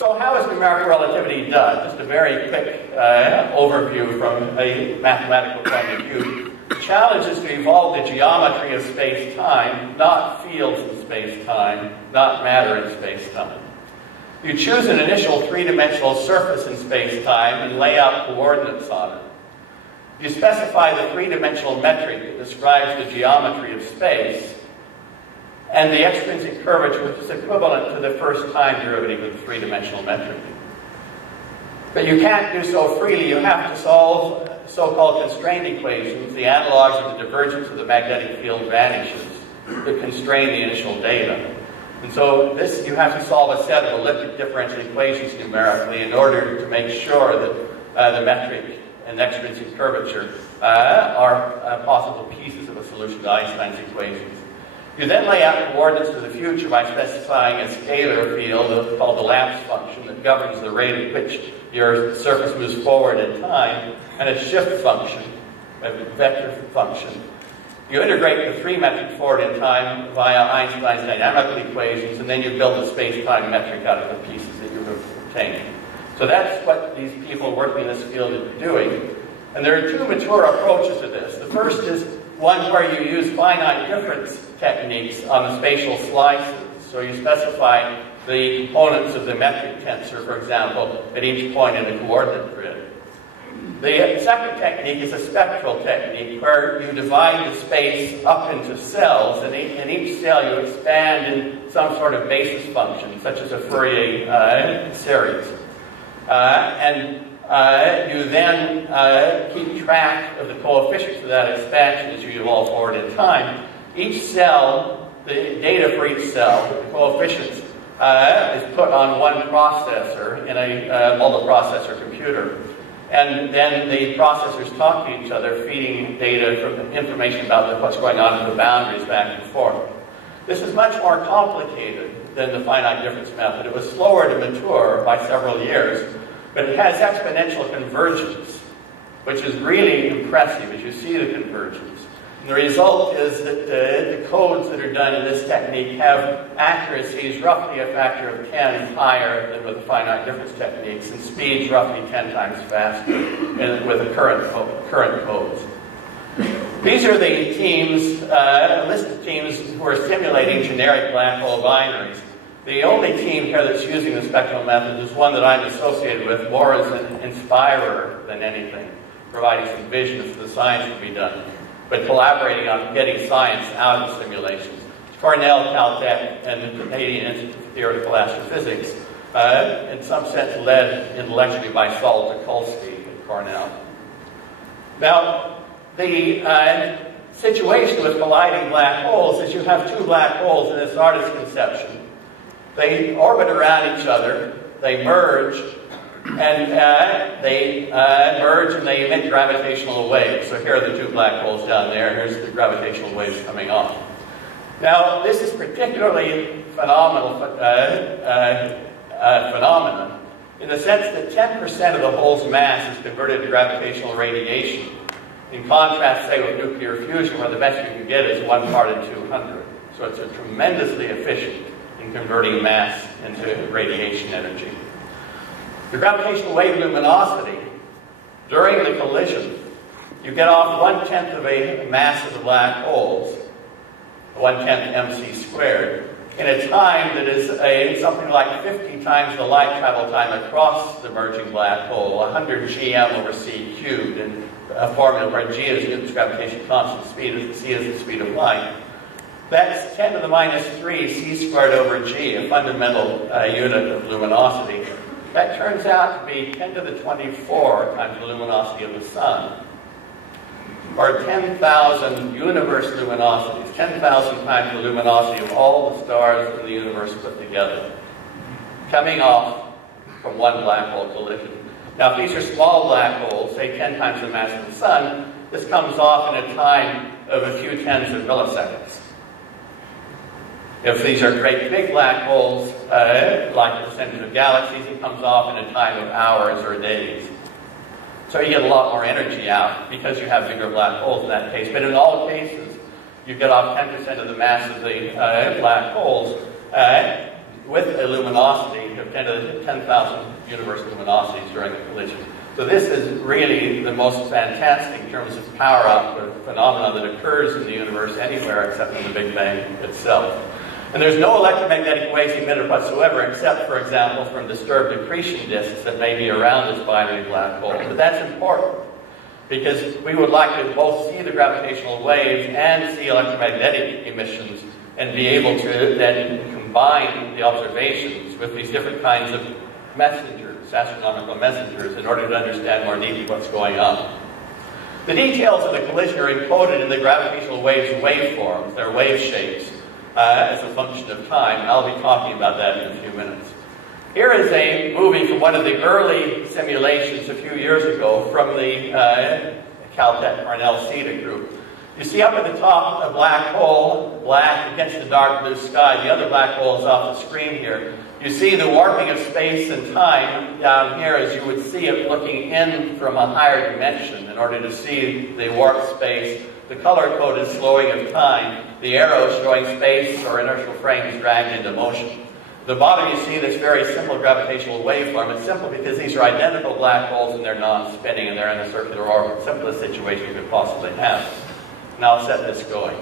So how is numerical relativity done? Just a very quick overview from a mathematical point of view. The challenge is to evolve the geometry of space-time, not fields in space-time, not matter in space-time. You choose an initial three-dimensional surface in space-time and lay out coordinates on it. You specify the three-dimensional metric that describes the geometry of space, and the extrinsic curvature, which is equivalent to the first time derivative of the three-dimensional metric. But you can't do so freely. You have to solve so-called constraint equations, the analogs of the divergence of the magnetic field vanishes, that constrain the initial data. And so this, you have to solve a set of elliptic differential equations numerically in order to make sure that the metric and extrinsic curvature are possible pieces of a solution to Einstein's equations. You then lay out coordinates to the future by specifying a scalar field called the Laplace function that governs the rate at which your surface moves forward in time, and a shift function, a vector function. You integrate the three-metric forward in time via Einstein's dynamical equations, and then you build a space-time metric out of the pieces that you have obtained. So that's what these people working in this field are doing. And there are two mature approaches to this. The first is one where you use finite difference techniques on the spatial slices. So you specify the components of the metric tensor, for example, at each point in the coordinate grid. The second technique is a spectral technique where you divide the space up into cells, and in each cell you expand in some sort of basis function, such as a Fourier series. You then keep track of the coefficients of that expansion as you evolve forward in time. Each cell, the data for each cell, the coefficients, is put on one processor in a multiprocessor computer. And then the processors talk to each other, feeding data from information about what's going on in the boundaries back and forth. This is much more complicated than the finite difference method. It was slower to mature by several years, but it has exponential convergence, which is really impressive as you see the convergence. And the result is that the codes that are done in this technique have accuracies roughly a factor of 10 higher than with the finite difference techniques, and speeds roughly 10 times faster with the current codes. These are the teams, a list of teams who are simulating generic black hole binaries. The only team here that's using the spectral method is one that I'm associated with more as an inspirer than anything, providing some vision for the science to be done, but collaborating on getting science out of simulations. Cornell, Caltech, and the Canadian Institute for Theoretical Astrophysics, in some sense led intellectually by Saul Tucholsky at Cornell. Now, the situation with colliding black holes is you have two black holes in this artist's conception. They orbit around each other, they merge, and they emit gravitational waves. So here are the two black holes down there, here's the gravitational waves coming off. Now, this is particularly phenomenal phenomenon in the sense that 10% of the hole's mass is converted to gravitational radiation. In contrast, say, with nuclear fusion, where the best you can get is 1 part in 200. So it's tremendously efficient in converting mass into radiation energy. The gravitational wave luminosity, during the collision, you get off 1/10 of a mass of the black holes, 1/10 mc squared, in a time that is something like 50 times the light travel time across the merging black hole, 100 gm over c cubed, in a formula where g is Newton's gravitational constant, c is the speed of light. That's 10 to the minus 3 c squared over g, a fundamental unit of luminosity. That turns out to be 10 to the 24 times the luminosity of the sun, or 10,000 universe luminosities, 10,000 times the luminosity of all the stars in the universe put together, coming off from one black hole collision. Now, if these are small black holes, say 10 times the mass of the sun, this comes off in a time of a few tens of milliseconds. If these are great big black holes, like the percentage of galaxies, it comes off in a time of hours or days. So you get a lot more energy out because you have bigger black holes in that case. But in all cases, you get off 10% of the mass of the black holes with a luminosity of 10 to 10,000 universe luminosities during the collision. So this is really the most fantastic in terms of power output phenomenon that occurs in the universe anywhere except in the Big Bang itself. And there's no electromagnetic waves emitted whatsoever, except, for example, from disturbed accretion disks that may be around this binary black hole. But that's important, because we would like to both see the gravitational waves and see electromagnetic emissions, and be able to then combine the observations with these different kinds of messengers, astronomical messengers, in order to understand more deeply what's going on. The details of the collision are encoded in the gravitational waves waveforms, their wave shapes, as a function of time. I'll be talking about that in a few minutes. Here is a movie from one of the early simulations a few years ago from the Caltech Cornell CETA group. You see up at the top a black hole, black against the dark blue sky. The other black hole is off the screen here. You see the warping of space and time down here as you would see it looking in from a higher dimension in order to see the warped space. The color-coded slowing of time, the arrows showing space or inertial frames dragged into motion. At the bottom you see this very simple gravitational waveform. It's simple because these are identical black holes and they're non-spinning and they're in a circular orbit. Simplest situation you could possibly have. Now I'll set this going.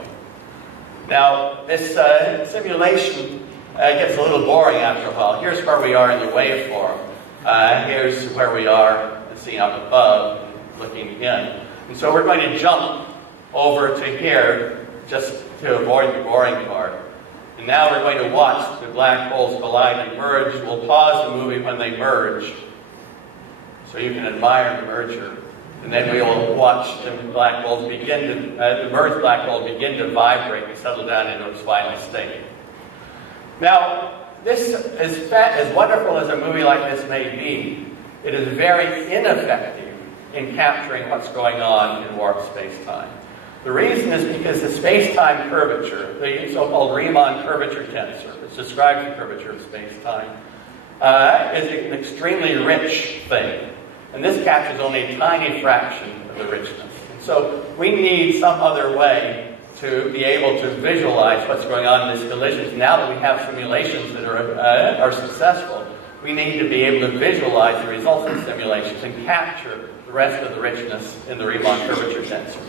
Now this simulation gets a little boring after a while. Here's where we are in the waveform. Here's where we are seen up above, looking in. And so we're going to jump over to here just to avoid the boring part. And now we're going to watch the black holes collide and merge. We'll pause the movie when they merge so you can admire the merger. And then we will watch the black holes begin to, the merged black hole begin to vibrate and settle down into its final state. Now, this is as wonderful as a movie like this may be, it is very ineffective in capturing what's going on in warped space-time. The reason is because the space-time curvature, the so-called Riemann curvature tensor, which describes the curvature of space-time, is an extremely rich thing. And this captures only a tiny fraction of the richness. And so we need some other way to be able to visualize what's going on in these collisions. Now that we have simulations that are successful, we need to be able to visualize the results of the simulations and capture the rest of the richness in the Riemann curvature tensor.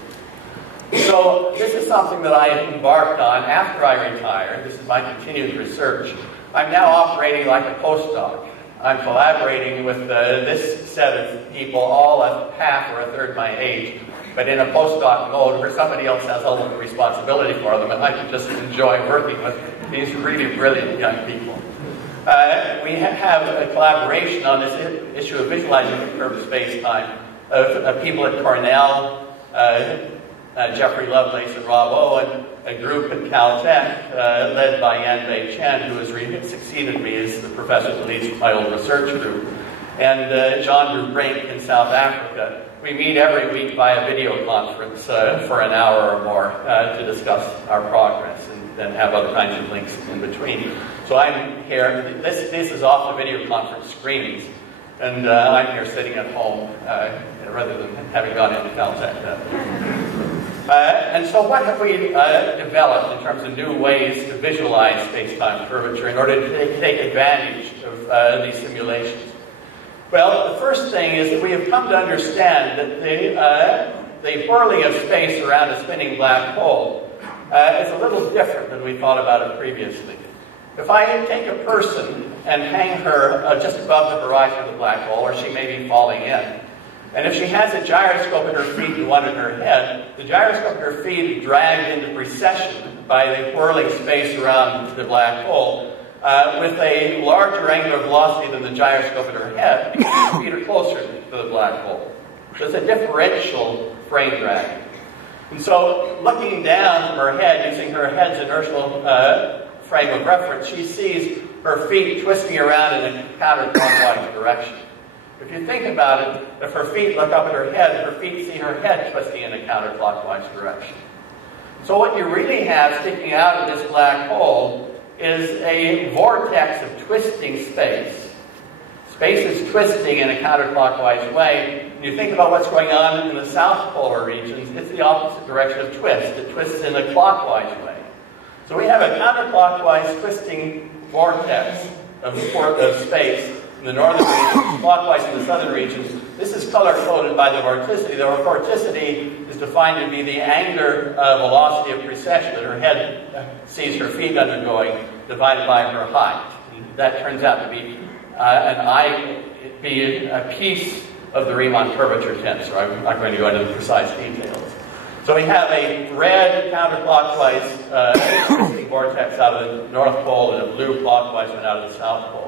So this is something that I embarked on after I retired. This is my continued research. I'm now operating like a postdoc. I'm collaborating with this set of people, all a half or a third my age, but in a postdoc mode where somebody else has all of the responsibility for them, and I can just enjoy working with these really brilliant young people. We have a collaboration on this issue of visualizing the curved space-time of people at Cornell, Jeffrey Lovelace and Rob Owen, a group at Caltech led by Yan-Bei Chen, who has succeeded me as the professor that leads the Untitled research group, and John Drew Brink in South Africa. We meet every week via video conference for an hour or more to discuss our progress and then have other kinds of links in between. So I'm here, this is off the video conference screenings, and I'm here sitting at home rather than having gone into Caltech. And so what have we developed in terms of new ways to visualize space-time curvature in order to take advantage of these simulations? Well, the first thing is that we have come to understand that the whirling of space around a spinning black hole is a little different than we thought about it previously. If I take a person and hang her just above the horizon of the black hole, or she may be falling in, and if she has a gyroscope at her feet and one at her head, the gyroscope at her feet is dragged into precession by the whirling space around the black hole with a larger angular velocity than the gyroscope at her head, because her feet are closer to the black hole. So it's a differential frame drag. And so looking down from her head, using her head's inertial frame of reference, she sees her feet twisting around in a counterclockwise direction. If you think about it, if her feet look up at her feet see her head twisting in a counterclockwise direction. So what you really have sticking out of this black hole is a vortex of twisting space. Space is twisting in a counterclockwise way. When you think about what's going on in the south polar regions, it's the opposite direction of twist. It twists in a clockwise way. So we have a counterclockwise twisting vortex of space in the northern regions, clockwise in the southern regions. This is color-coded by the vorticity. The vorticity is defined to be the angular velocity of precession that her head sees her feet undergoing, divided by her height. That turns out to be a piece of the Riemann curvature tensor. I'm not going to go into the precise details. So we have a red counterclockwise twisting vortex out of the North Pole and a blue clockwise one out of the South Pole.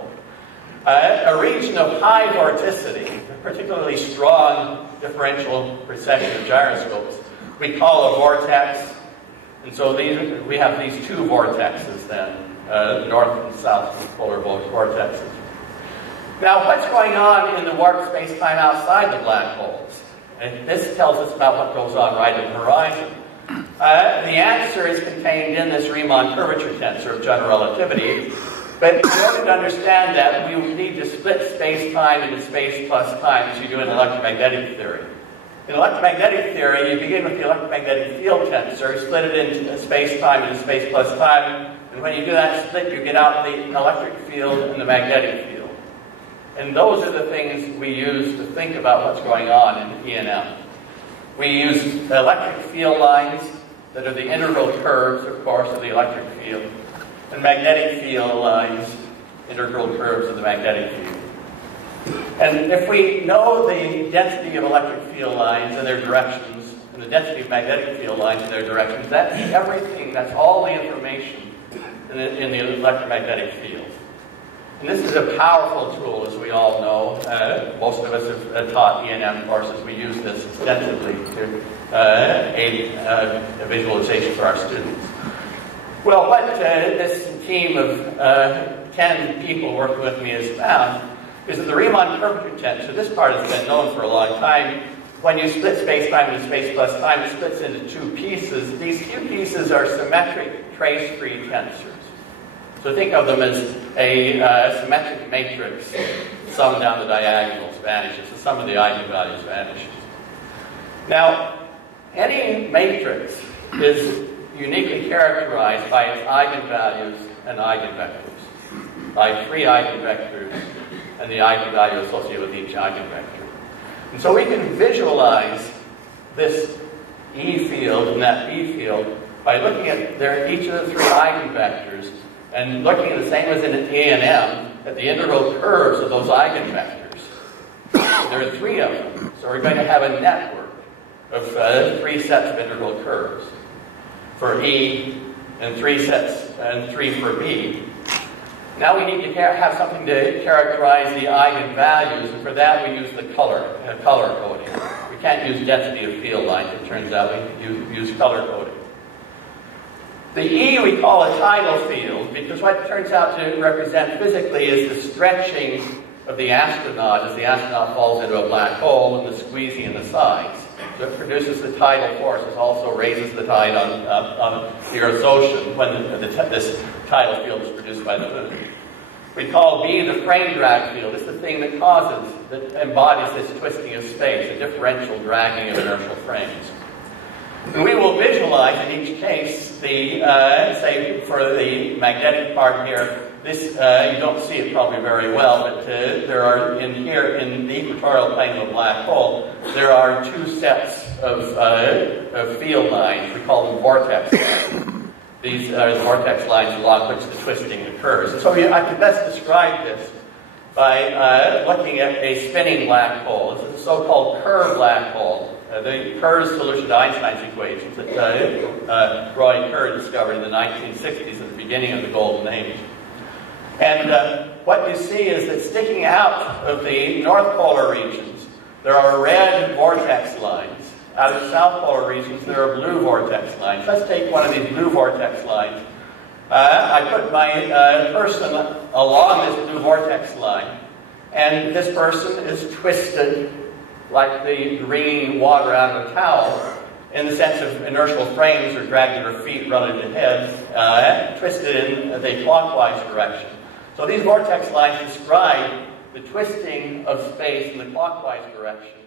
A region of high vorticity, particularly strong differential precession of gyroscopes, we call a vortex. And so we have these two vortexes then, north and south polar vortexes. Now, what's going on in the warped space-time outside the black holes? And this tells us about what goes on right at the horizon. The answer is contained in this Riemann curvature tensor of general relativity. But in order to understand that, we need to split space-time into space plus time, as you do in electromagnetic theory. In electromagnetic theory, you begin with the electromagnetic field tensor, split it into space-time into space plus time, and when you do that split, you get out the electric field and the magnetic field. And those are the things we use to think about what's going on in E&M. We use electric field lines that are the integral curves, of course, of the electric field, and magnetic field lines, integral curves of the magnetic field. And if we know the density of electric field lines and their directions, and the density of magnetic field lines and their directions, that's everything, that's all the information in the electromagnetic field. And this is a powerful tool, as we all know. Most of us have taught E&M courses. We use this extensively to aid a visualization for our students. Well, what this team of 10 people working with me has found is that the Riemann curvature tensor, this part has been known for a long time. When you split space-time into space plus time, it splits into two pieces. These two pieces are symmetric trace-free tensors. So think of them as a symmetric matrix. Sum down the diagonals vanishes. The sum of the eigenvalues vanishes. Now, any matrix is uniquely characterized by its eigenvalues and eigenvectors, by three eigenvectors and the eigenvalue associated with each eigenvector. And so we can visualize this E field and that B field by looking at each of the three eigenvectors and looking at the same as in E&M at the integral curves of those eigenvectors. There are three of them, so we're going to have a network of three sets of integral curves for E and three for B. Now we need to have something to characterize the eigenvalues, and for that we use the color coding. We can't use density of field lines, it turns out. We use color coding. The E we call a tidal field because what it turns out to represent physically is the stretching of the astronaut as the astronaut falls into a black hole and the squeezing in the sides. So it produces the tidal force. It also raises the tide on the Earth's ocean when this tidal field is produced by the moon. We call B the frame drag field. It's the thing that embodies this twisting of space, a differential dragging of inertial frames. And we will visualize in each case say for the magnetic part here, this you don't see it probably very well, but there are in the equatorial plane of a black hole, there are two sets of field lines. We call them vortex lines. These are the vortex lines along which the twisting occurs. And so I can best describe this by looking at a spinning black hole. This is a so-called Kerr black hole. The Kerr's solution to Einstein's equations that Roy Kerr discovered in the 1960s at the beginning of the Golden Age. And what you see is that sticking out of the north polar regions, there are red vortex lines. Out of the south polar regions, there are blue vortex lines. Let's take one of these blue vortex lines. I put my person along this blue vortex line, and this person is twisted like the green water out of a towel, in the sense of inertial frames are dragging their feet relative to head, twisted in the clockwise direction. So these vortex lines describe the twisting of space in the clockwise direction.